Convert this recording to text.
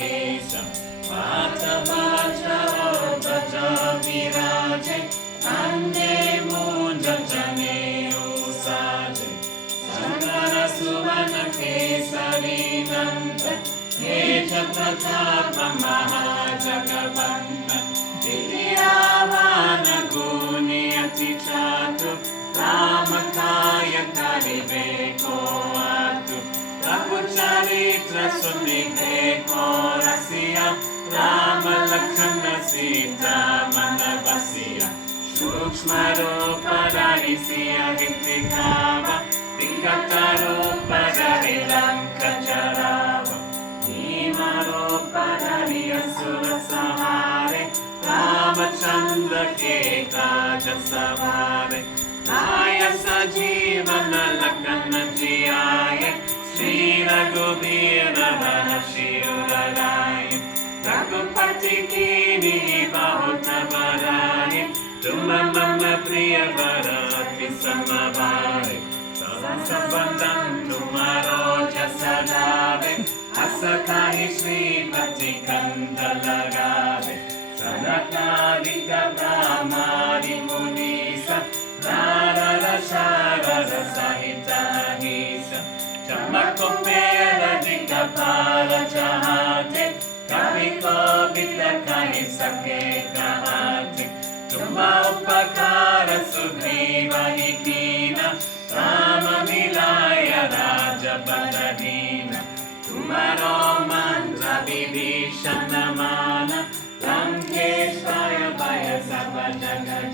Kesam Vata Vaja Viraje Ande Munja Jane Usaje Sangara Suvana Kesari Nanda Teja Pratapa Mahajagabanda Vidyavana Guni Atichatu Ramakaya Karibeko Atu Charitra Sumite Korasiya Rama Lakshmana Sita Manavasiya Shukshma Rupa Dharisiya Hitikava Vikata Rupa Dhari Lanka Charava Nima Rupa Dhari Asura Sahare Ramachandra Keta Jasavare Naya Sajivana Lakana Jiyaye Shri Raghuvira Shiuraraye Raghupati Kini Bahutavaraye Tumma Mama Priya Bharati Samavare Sansabandam Tumaro Jasadave Asakahi Shri Pati Kandalagave Sanatadika Brahmadi Munisa Narara Sharara Sahita Hisa Chamakopera Dikapala Chahate Kaviko Vitakahi Sake Kahate Tuma Upakara Sugriva Hikina Rama Milaya Raja Badadina Tumaro Mantra Vibhishanamana Lankeshvaya Vaya Sabha Jagat